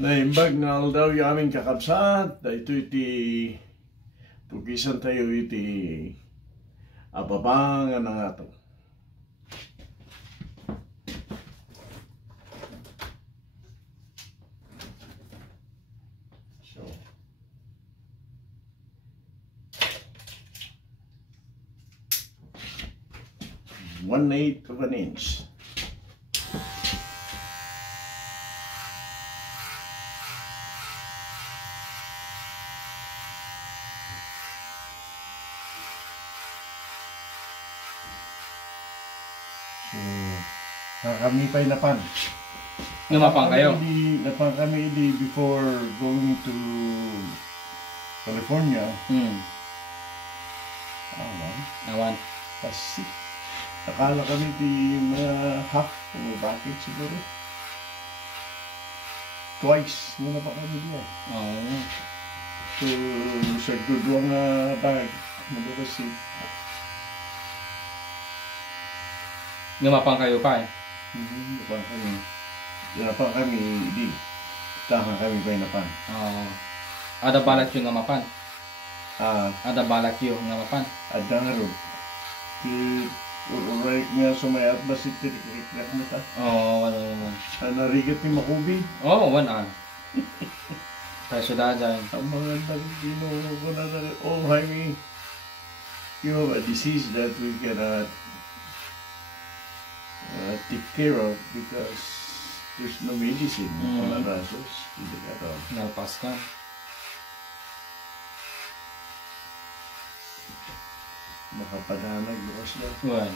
Naimbag na daw yung aming kakabsat. Ito iti tugisan tayo iti apapangan ng ato. So, 1/8 of an inch. So, kami pa'y napan. Namapang kayo? Napan kami before going to California. Awan. Kasi, akala kami di mga half o bakit siguro. Twice, na pa kami diyan. Oo. So, sa gudwang bag, nabukasi. Namapang kayo pa eh? Napan kami. Napan kami, di. Tahan kami pa napan. Oo. Ada balak yung namapan? Ada balak yung namapan? Ada nga rin. Uray nga sumayat ba si Tirik-Rik mo ta? Oo, wala naman. Narigat ni Makubi? Oo, wala. Kaya siya dyan. Ang mga nagbinuho ko na oh, Jaime, you have a disease that we cannot take care of because there's no medicine. Wala rasos. Hindi ka daw. Nalpas ka. Makapananag bukas na. Well.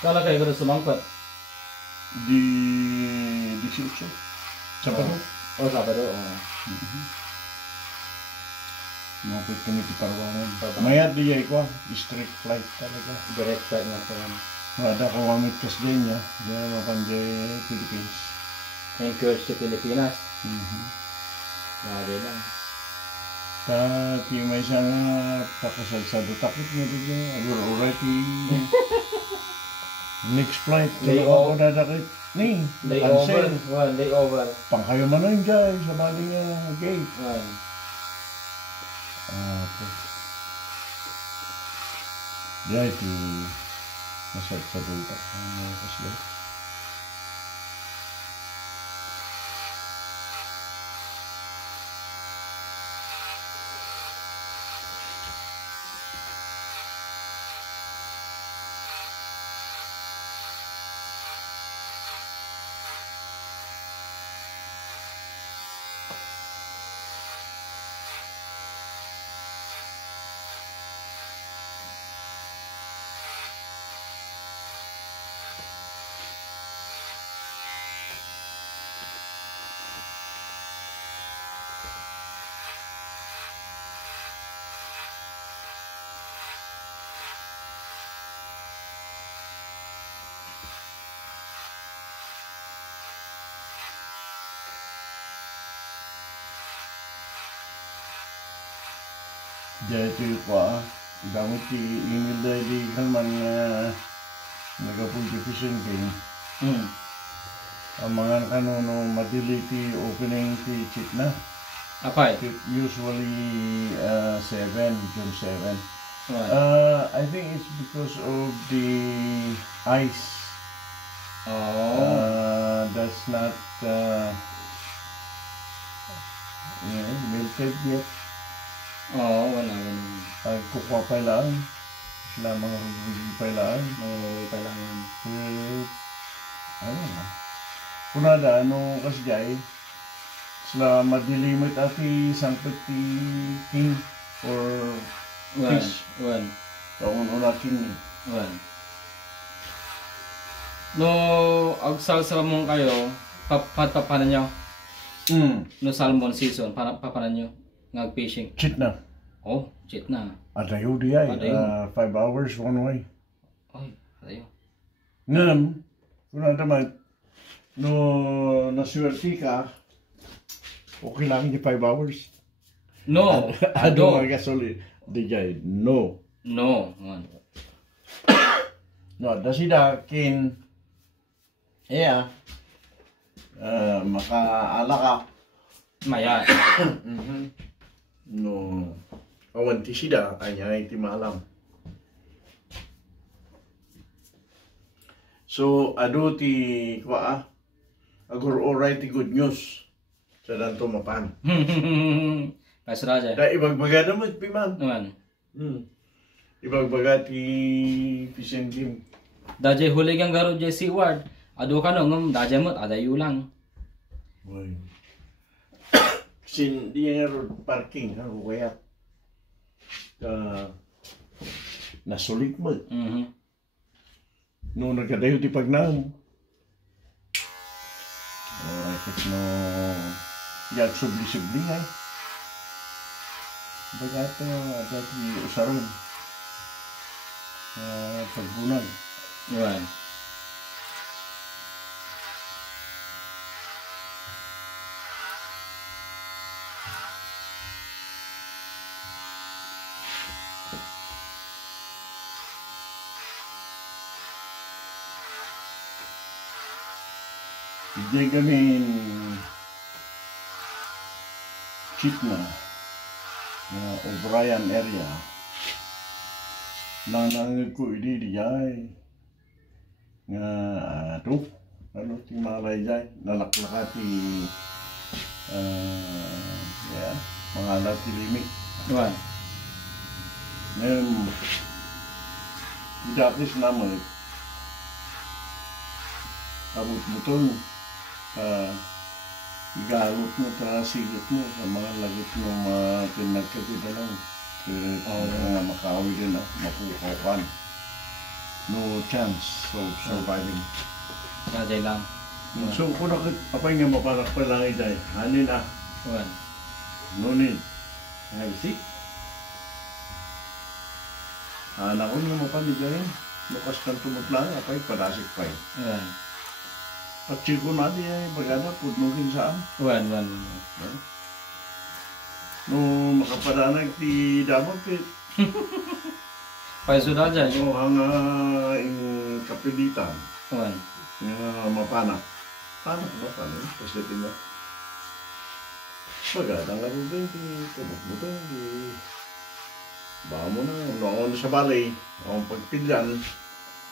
Kala kayo rin sumangkot? Di 18. Sabado? Oo, Sabado. Mapit kami di Parawanan. Mayat di ay ko, straight flight talaga. Direct flight na ito. Wala ko mamit kas din niya. Diyan mapanday Philippines. Anchorage sa Pilipinas. Lagi lang. At yung may isang pakasalsado takot mo din niya. Agur-uray ko next flight. Kaya ako dadakit. Ni, layover. Layover. Pang kayo man nun dyan sa baling gate. Diyan ito masarap sa duta. Kasya. Diyan ito yung kwa. Gamit email dahil di kalman nagapultification kayo. Ang mga kanono madiliti opening ti chip na. Apay? Usually June 7. I think it's because of the ice. That's not melted yet. Wala. Kukuha pa lang. Sila mga rugby pa lang. Ano na. Kunada, kasi jay, sila madilimit ati sangpet ti king or fish. Wan. Kaon una king. Wan. No, agsal sa mong kayo, papanan nyo. No salmon season, papanan nyo. Ngag-fishing. Cheat na. Oh, cheat na. Adayo di ay. Adayo. 5 hours one way. Ay, adayo. Ngam, kung naman, no naswerte ka, okay lang yung 5 hours. No, Ado mga gasoli. Dijay, no. No, man. No, dasida kin makaala ka. Maya. No, awan ti sida, anya ti malam. So, ado ti agor oray ti good news sa danto mapan. Pasra aja. Da ibagbaga naman piman. Man. Ibagbaga ti fishing team. Daje huli kang garo je Seaward. Ado ka no ngam daje mo adayo lang. Boy. Sin dia road parking ha kaya nasulit mo. No nagkadayo ti pagnaam. Alright, no yag subli-subli ay. Bagato ada ti usaron. Pagbunan. Yan. Hindi kami cheap na O'Brien area. Nang ko di jay nga ato ano ti malay jay nalaklakati mga lati limit. Yan. Tidak is naman abot mo to igalot mo sigot mo sa mga lagit mo pinagkatida lang nga makawi din mapukawan. No chance of surviving. Daje lang. So kung apay nga maparak pa lang iday, hanin Yan. no need. Have sick. Anak ko nga mapanigayin. Lukas kang tumutlang, apay padasik pa eh. Yan. Pagchil ko na di ay bagana, pudnugin saan. Yan. No makapadanag ti damag kit. Paiso daje. No hanga yung kapilitan. Yan. Nga mapanak. Panak ba? Paano? Pasitin mo. Bagadang nga rin ti tumok mo to. Baka mo na. Noon sa balay, ang pagpilyan,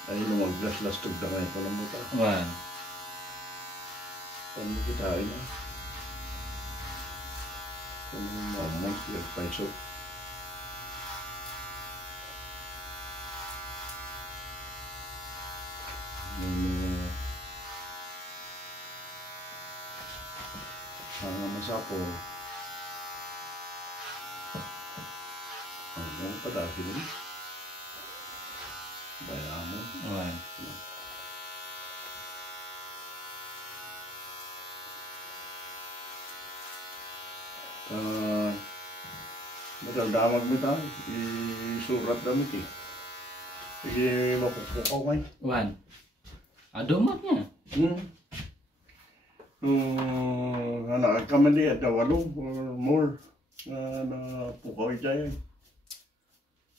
ay lumaglas-las tugdangay ko lang mo ta. Yan. Paano mo kitain na? Paano mo mamon siya paiso? Masapo. Ang padasi rin. Bayan mo. Yan. Madaldamag mo tayo. Isurat damit eh. Sige mapupukaw kayo. Yan. Adomat niya. Nakagkamali at walong or more na pukaw jay.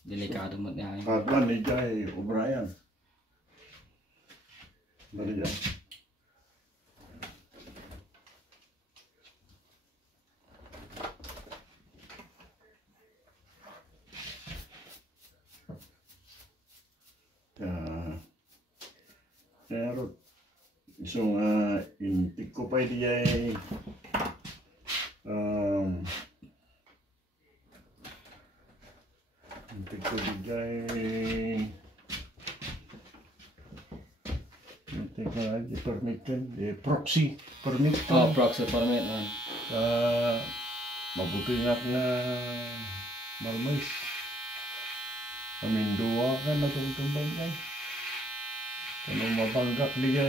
Delikado mo niya. Katlan ni Jay O'Brien. Dali dyan. Pero isang intik ko pa diay intik ko diay intik ko permit proxy permit Oh, proxy permit man. Mabuti nga na malmais. Aminduwa ka na tungtumbang ka. Kano mabanggak niya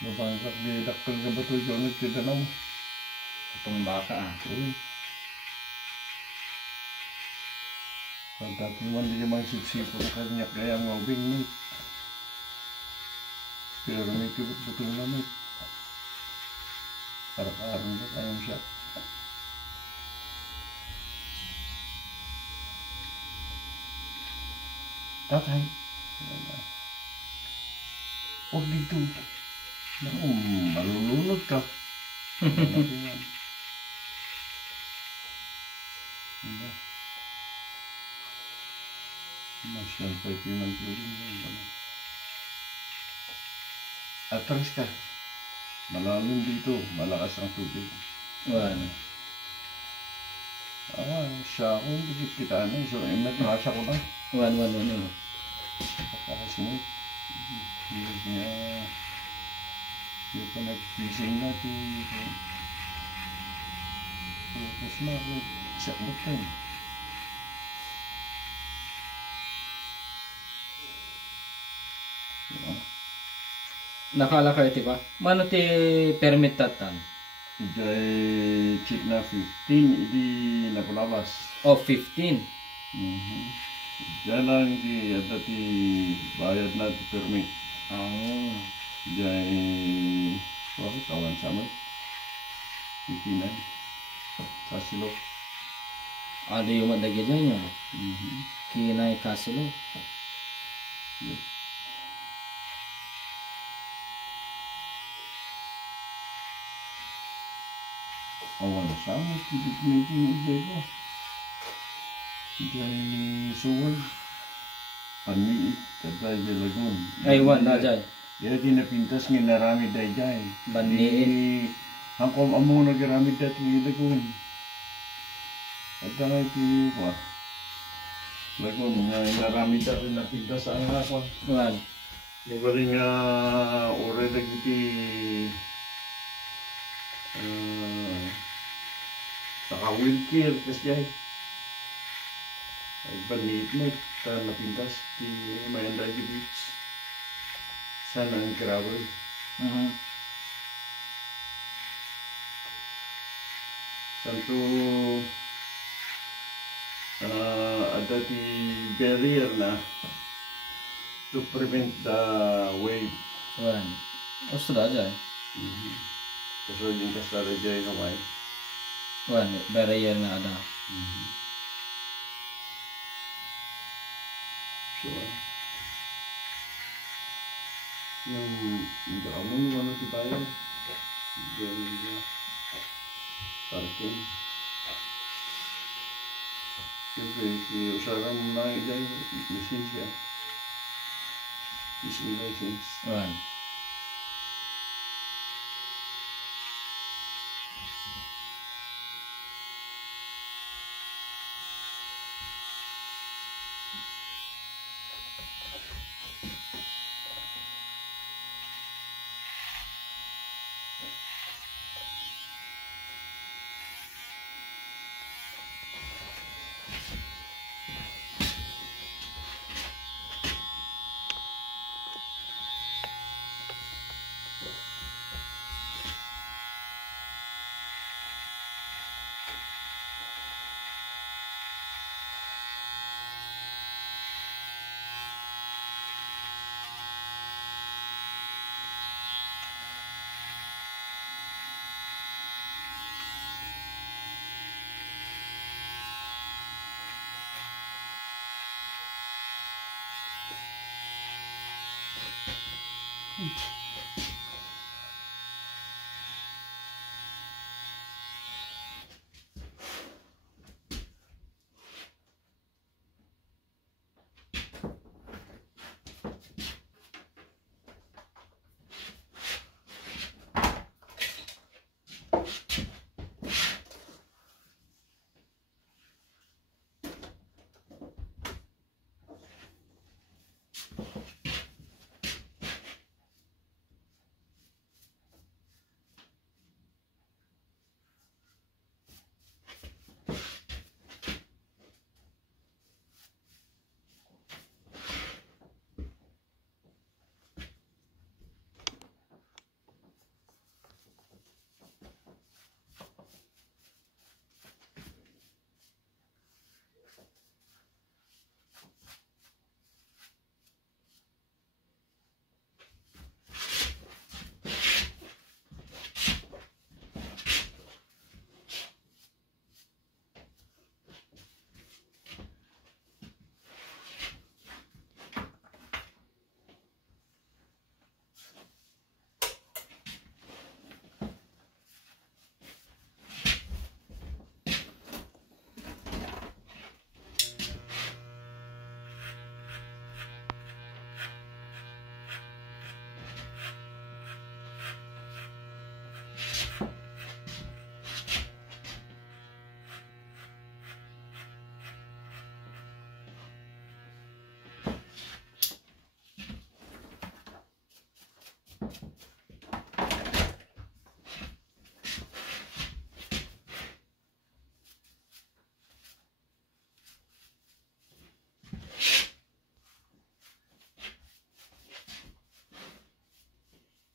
mabanggak ni Dr. Gabato Jonas Titanam. Itong baka Uy. Ang dati naman di naman siksipo na kanya kaya ngawing ni. Pero may kibut-butong lamit. Karak-arang na kayang siya. Tatay. Huwag dito. Naku, malulunod ka. Natin yan. Masyal pa pinangkulong yan. Atras ka. Malalim dito. Malakas ang tubig. Wan. Siya ako. Hindi kita na. So, natrasa ko na. Wan. Pagkakasunod. Hindi niya. Hindi pa nag-fishing natin. Tapos na ako. Sakot ka. Nakala ka iti ba? Mano ti permit tatan? Ijay check na 15. Hindi nakulabas. Oh, 15. Diyan lang di ada ti bayad na ti permit. Oh. Jay bakit kawan sama? Ikinan. Kasilo. Ada yung madagi dyan yun. Kinay kasilo. Yep. Awan sama tidik meeting ijay ko. Ijay suwal. Paniit kada ijay lagun. Ay, wan na dyan. Ya di napintas nga narami dayjay. Baniit. Hangkom amo nagrami dati lagun. At nga iti ko. Lagun nga narami dati napintas ang ako. Wan. Ibali nga ore lagi iti saka wheelchair kasjay. Ay banit mo ta napintas ti Mayandagi Beach. Sana ang gravel. Santo ada ti barrier na to prevent the wave. Wan. Gusto na dyan. Kasi yung kasara dyan kamay. Wan. Barrier na ada. So, yung daaman ano ti bayan. Diyan parking. Siyempre, usaran mo na dyan, lisensya. Fishing license. Wan.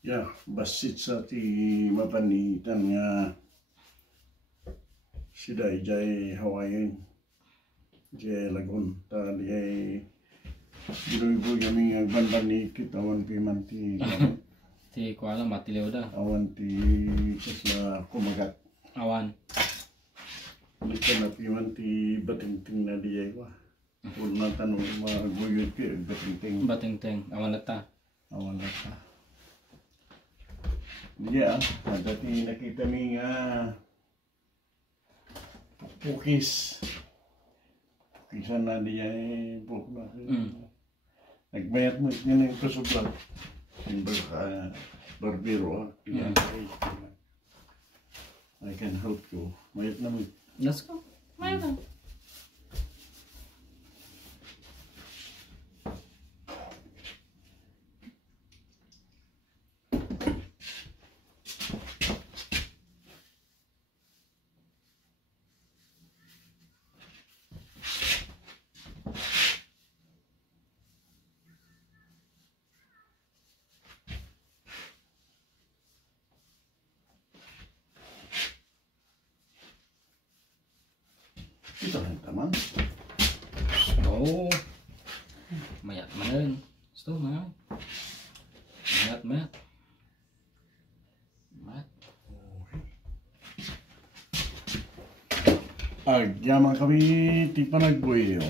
Ya, basit sa ti mapanitan nga sida ijay Hawaiian. Jay Lagun. Tadi ay ginuibo kami nga banban ni kitawan piman ti Ti ko alam matilaw da. awan ti kasla kumagat. Awan. Likan na piman ti batingting na di ay wa. Kung natanong maguyod ka batingting. Bating-ting. Awan na ta. Awan na ka. Diya, dati nakita mi nga pukis. Pukisan na diya eh, buk na. Nagbayat mo nga ng kasublat. Yung barbero, I can help you. Mayat na mo. Let's go. Mayroon. Ito rin taman. Oh. Mayat man. Gusto man. Mayat. Mayat. Agyaman kami ti panagbuyo.